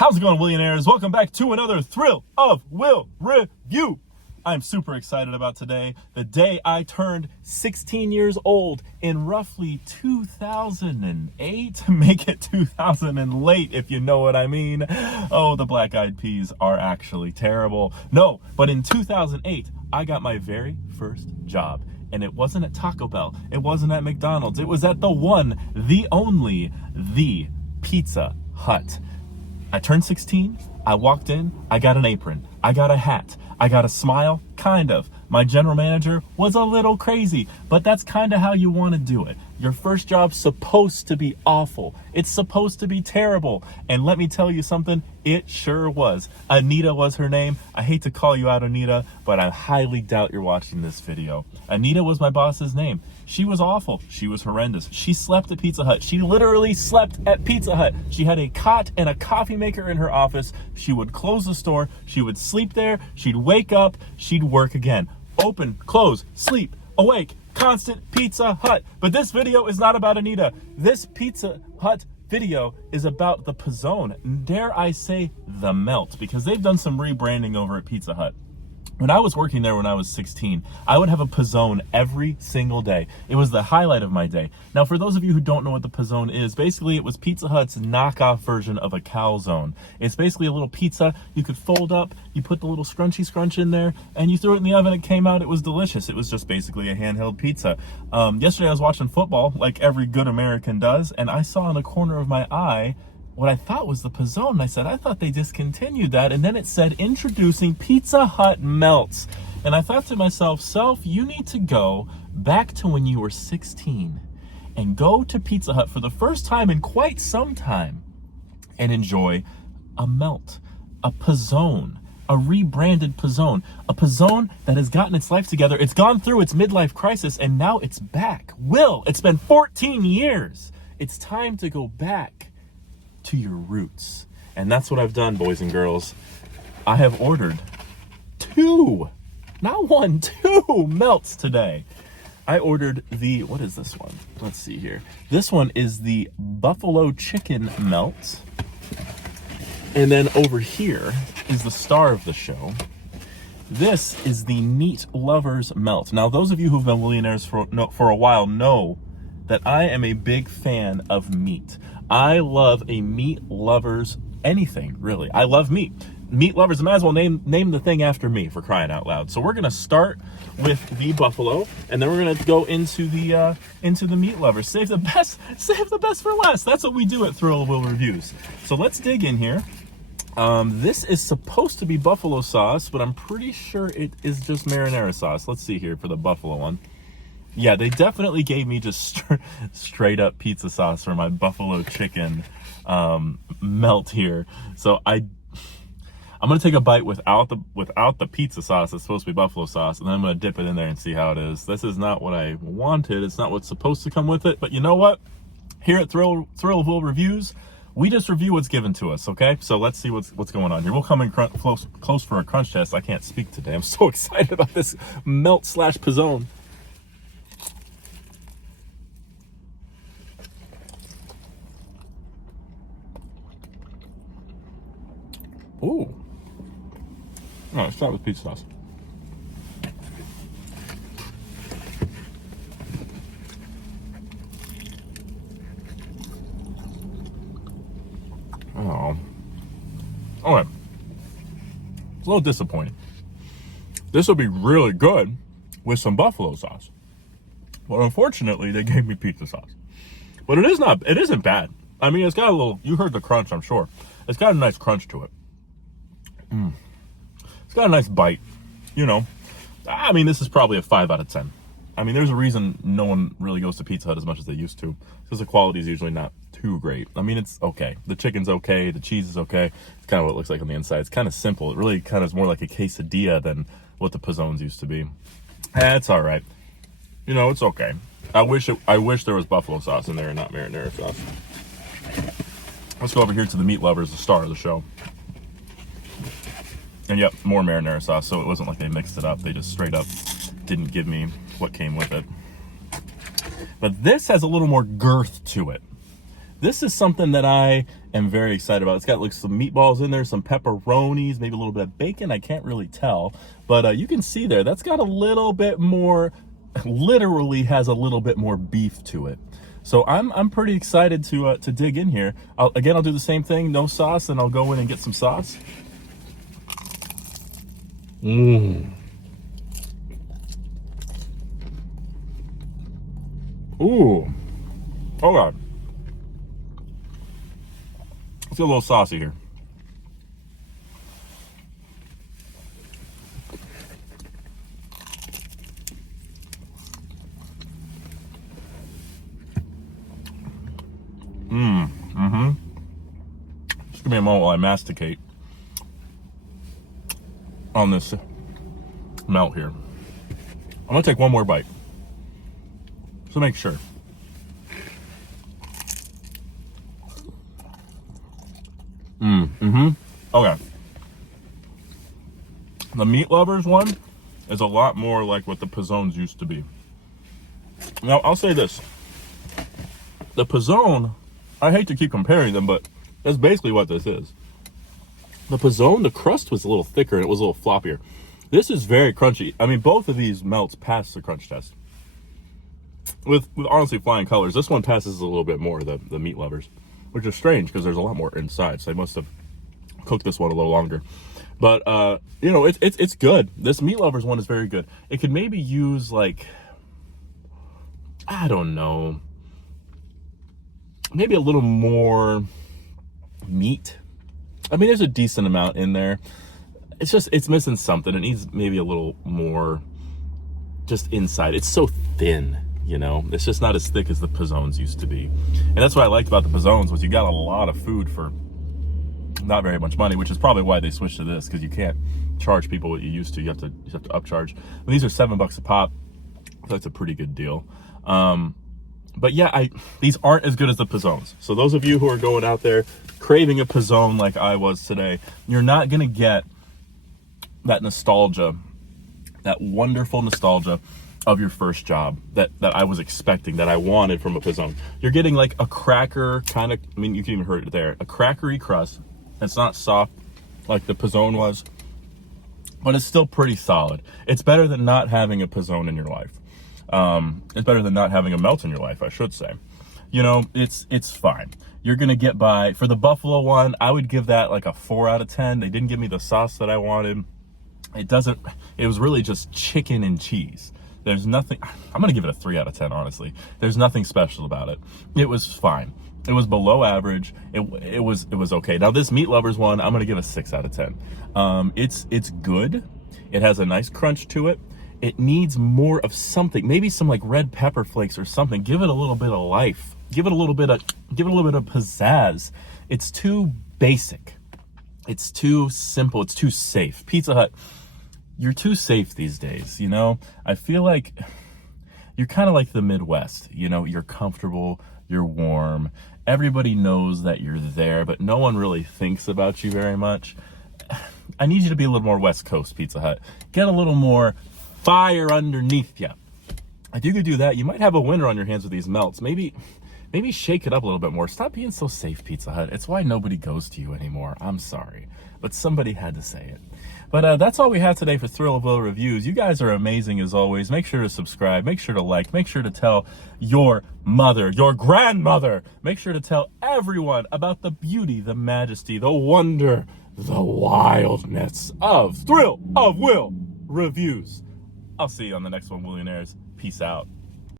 How's it going, Willionaires? Welcome back to another Thrill of Will review. I'm super excited about today, the day I turned 16 years old in roughly 2008. Make it 2000 and late, if you know what I mean. Oh, the Black Eyed Peas are actually terrible. No, but in 2008, I got my very first job. And it wasn't at Taco Bell. It wasn't at McDonald's. It was at the one, the only, the Pizza Hut. I turned 16, I walked in, I got an apron, I got a hat, I got a smile, kind of. My general manager was a little crazy, but that's kind of how you want to do it. Your first job's supposed to be awful. It's supposed to be terrible. And let me tell you something, it sure was. Anita was her name. I hate to call you out, Anita, but I highly doubt you're watching this video. Anita was my boss's name. She was awful. She was horrendous. She slept at Pizza Hut. She literally slept at Pizza Hut. She had a cot and a coffee maker in her office. She would close the store. She would sleep there. She'd wake up. She'd work again. Open, close, sleep, awake, constant Pizza Hut. But this video is not about Anita. This Pizza Hut video is about the Pizzone. Dare I say the Melt, because they've done some rebranding over at Pizza Hut. When I was working there when I was 16, I would have a Pizzone every single day. It was the highlight of my day. Now, for those of you who don't know what the Pizzone is, basically it was Pizza Hut's knockoff version of a calzone. It's basically a little pizza you could fold up, you put the little scrunchy scrunch in there, and you threw it in the oven. It came out, it was delicious. It was just basically a handheld pizza. Yesterday I was watching football, like every good American does, and I saw in the corner of my eye what I thought was the Pizzone. I said, I thought they discontinued that. And then it said, introducing Pizza Hut Melts. And I thought to myself, Self, you need to go back to when you were 16 and go to Pizza Hut for the first time in quite some time and enjoy a melt, a Pizzone, a rebranded Pizzone, a Pizzone that has gotten its life together. It's gone through its midlife crisis and now it's back. Will, it's been 14 years. It's time to go back to your roots. And that's what I've done, boys and girls. I have ordered two melts today. I ordered the, what is this one? Let's see here. This one is the buffalo chicken melt. And then over here is the star of the show. This is the meat lovers melt. Now, those of you who've been Willionaires for a while know that I am a big fan of meat. I love a meat lovers anything, really. I love meat. Meat lovers, I might as well name the thing after me, for crying out loud. So we're gonna start with the buffalo, and then we're gonna go into the meat lovers. Save the best for last. That's what we do at Thrill of Will Reviews. So let's dig in here. This is supposed to be buffalo sauce, but I'm pretty sure it is just marinara sauce. Let's see here for the buffalo one. Yeah, they definitely gave me just straight up pizza sauce for my buffalo chicken melt here. So I'm gonna take a bite without the pizza sauce. It's supposed to be buffalo sauce, and then I'm gonna dip it in there and see how it is. This is not what I wanted. It's not what's supposed to come with it. But you know what? Here at Thrill of Will Reviews, we just review what's given to us. Okay, so let's see what's going on here. We'll come in close for a crunch test. I can't speak today. I'm so excited about this melt / Pizzone. Ooh. All right, let's start with pizza sauce. Oh. All right. It's a little disappointing. This will be really good with some buffalo sauce. But unfortunately, they gave me pizza sauce. But it isn't bad. I mean, it's got a little, you heard the crunch, I'm sure. It's got a nice crunch to it. It's got a nice bite, you know. I mean, this is probably a 5 out of 10. I mean, there's a reason no one really goes to Pizza Hut as much as they used to, because the quality is usually not too great. I mean, it's okay. The chicken's okay. The cheese is okay. It's kind of what it looks like on the inside. It's kind of simple. It really kind of is more like a quesadilla than what the Pizzones used to be. It's all right. You know, it's okay. I wish there was buffalo sauce in there and not marinara sauce. Let's go over here to the meat lovers, the star of the show. And yep, more marinara sauce, so it wasn't like they mixed it up. They just straight up didn't give me what came with it. But this has a little more girth to it. this is something that I am very excited about. It's got like some meatballs in there, some pepperonis, maybe a little bit of bacon. I can't really tell, but you can see there, that's got a little bit more, literally has a little bit more beef to it. So I'm pretty excited to dig in here. I'll do the same thing, no sauce, and I'll go in and get some sauce. Ooh, oh god. I feel a little saucy here. Just give me a moment while I masticate on this melt here. I'm gonna take one more bite, so make sure. Okay. The Meat Lovers one is a lot more like what the Pizzones used to be. Now, I'll say this. The Pizzone, I hate to keep comparing them, but that's basically what this is. The Pizzone, the crust was a little thicker and it was a little floppier. This is very crunchy. I mean, both of these melts pass the crunch test. With honestly flying colors. This one passes a little bit more, the Meat Lovers, which is strange because there's a lot more inside, so they must have cooked this one a little longer. But you know, it's good. This Meat Lovers one is very good. It could maybe use, like, I don't know, maybe a little more meat. I mean, there's a decent amount in there. It's just, it's missing something. It needs maybe a little more just inside. It's so thin, you know. It's just not as thick as the Pizzones used to be. And that's what I liked about the Pizzones, was you got a lot of food for not very much money, which is probably why they switched to this, because you can't charge people what you used to. You have to upcharge. But these are $7 a pop. So that's a pretty good deal. But yeah, these aren't as good as the Pizzones. So those of you who are going out there craving a Pizzone like I was today, you're not gonna get that nostalgia, that wonderful nostalgia of your first job that I was expecting, that I wanted from a Pizzone. You're getting like a cracker kind of, I mean, you can even hear it there, a crackery crust. It's not soft like the Pizzone was, but it's still pretty solid. It's better than not having a Pizzone in your life. It's better than not having a melt in your life, I should say. You know, it's fine. You're gonna get by. For the Buffalo one, I would give that like a 4 out of 10. They didn't give me the sauce that I wanted. It was really just chicken and cheese. There's nothing, I'm gonna give it a 3 out of 10, honestly. There's nothing special about it. It was fine. It was below average. It was okay. Now this Meat Lovers one, I'm gonna give a 6 out of 10. It's good. It has a nice crunch to it. It needs more of something, maybe some like red pepper flakes or something. Give it a little bit of life. Give it a little bit of pizzazz. It's too basic. It's too simple. It's too safe. Pizza Hut, you're too safe these days, you know? I feel like you're kind of like the Midwest, you know? You're comfortable, you're warm. Everybody knows that you're there, but no one really thinks about you very much. I need you to be a little more West Coast, Pizza Hut. Get a little more fire underneath you. If you could do that, you might have a winner on your hands with these melts. Maybe shake it up a little bit more. Stop being so safe, Pizza Hut. It's why nobody goes to you anymore. I'm sorry, but somebody had to say it. But that's all we have today for Thrill of Will Reviews. You guys are amazing as always. Make sure to subscribe. Make sure to like. Make sure to tell your mother, your grandmother. Make sure to tell everyone about the beauty, the majesty, the wonder, the wildness of Thrill of Will Reviews. I'll see you on the next one, Willionaires. Peace out.